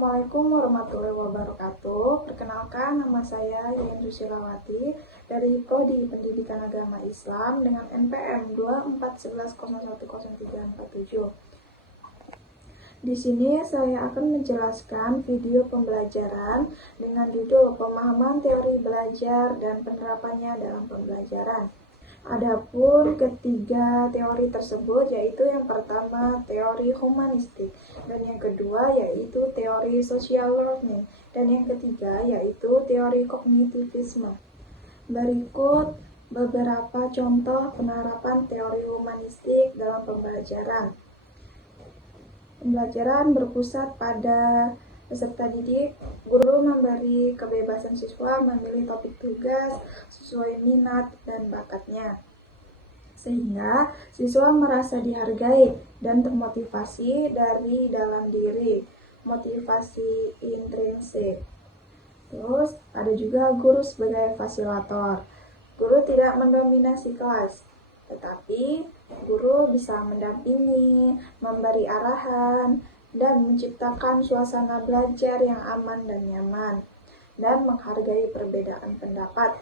Assalamualaikum warahmatullahi wabarakatuh. Perkenalkan, nama saya Yen Susilawati dari Prodi Pendidikan Agama Islam dengan NPM 2411010347. Di sini saya akan menjelaskan video pembelajaran dengan judul Pemahaman Teori Belajar dan Penerapannya dalam Pembelajaran. Adapun ketiga teori tersebut yaitu yang pertama teori humanistik, dan yang kedua yaitu teori social learning, dan yang ketiga yaitu teori kognitivisme. Berikut beberapa contoh penerapan teori humanistik dalam pembelajaran. Pembelajaran berpusat pada peserta didik. Guru memberi kebebasan siswa memilih topik tugas sesuai minat dan bakatnya, sehingga siswa merasa dihargai dan termotivasi dari dalam diri, motivasi intrinsik. Terus ada juga guru sebagai fasilitator. Guru tidak mendominasi kelas, tetapi guru bisa mendampingi, memberi arahan, dan menciptakan suasana belajar yang aman dan nyaman, dan menghargai perbedaan pendapat.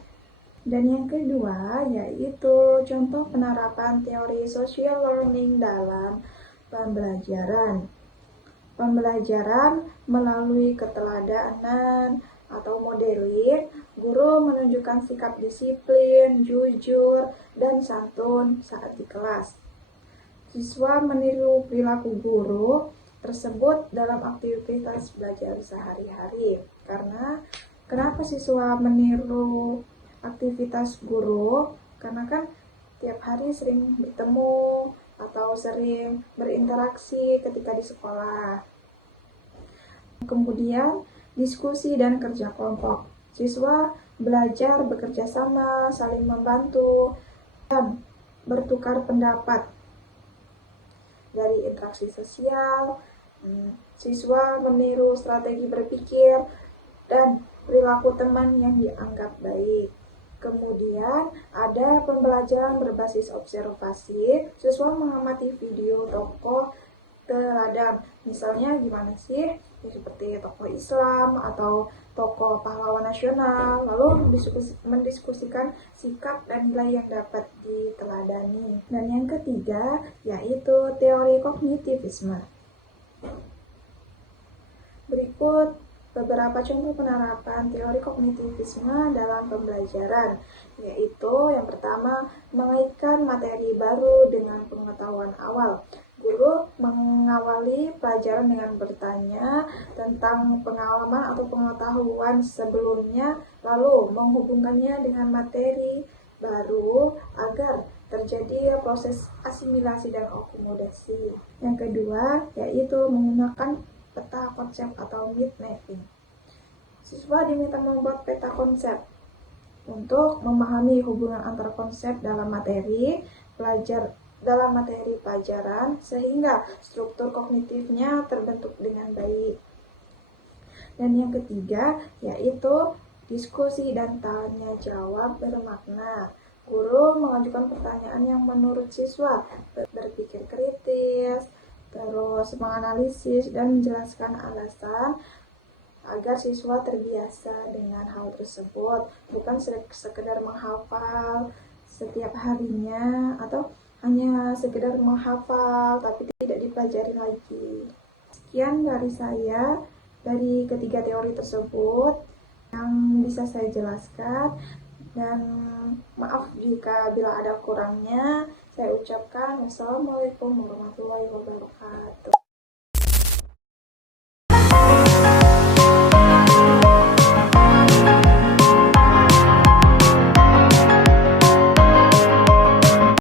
Dan yang kedua yaitu contoh penerapan teori social learning dalam pembelajaran. Pembelajaran melalui keteladanan atau modeling, guru menunjukkan sikap disiplin, jujur, dan santun saat di kelas. Siswa meniru perilaku guru tersebut dalam aktivitas belajar sehari-hari. Kenapa siswa meniru aktivitas guru? Karena kan tiap hari sering bertemu atau sering berinteraksi ketika di sekolah. Kemudian diskusi dan kerja kelompok. Siswa belajar bekerja sama, saling membantu, dan bertukar pendapat. Dari interaksi sosial, siswa meniru strategi berpikir dan perilaku teman yang dianggap baik. Kemudian ada pembelajaran berbasis observasi. Siswa mengamati video tokoh teladan. Misalnya gimana sih? Seperti tokoh Islam atau tokoh pahlawan nasional. Lalu mendiskusikan sikap dan nilai yang dapat diteladani. Dan yang ketiga yaitu teori kognitivisme. Berikut beberapa contoh penerapan teori kognitivisme dalam pembelajaran, yaitu yang pertama, mengaitkan materi baru dengan pengetahuan awal. Guru mengawali pelajaran dengan bertanya tentang pengalaman atau pengetahuan sebelumnya, lalu menghubungkannya dengan materi baru agar terjadi proses asimilasi dan akomodasi. Yang kedua, yaitu menggunakan peta konsep atau mind mapping. Siswa diminta membuat peta konsep untuk memahami hubungan antara konsep dalam materi pelajaran sehingga struktur kognitifnya terbentuk dengan baik. Dan yang ketiga yaitu diskusi dan tanya jawab bermakna. Guru mengajukan pertanyaan yang menurut siswa berpikir kritis, terus menganalisis dan menjelaskan alasan agar siswa terbiasa dengan hal tersebut, bukan sekedar menghafal setiap harinya atau hanya sekedar menghafal tapi tidak dipelajari lagi. Sekian dari saya dari ketiga teori tersebut yang bisa saya jelaskan, dan maaf jika bila ada kurangnya. Saya ucapkan wassalamualaikum warahmatullahi wabarakatuh.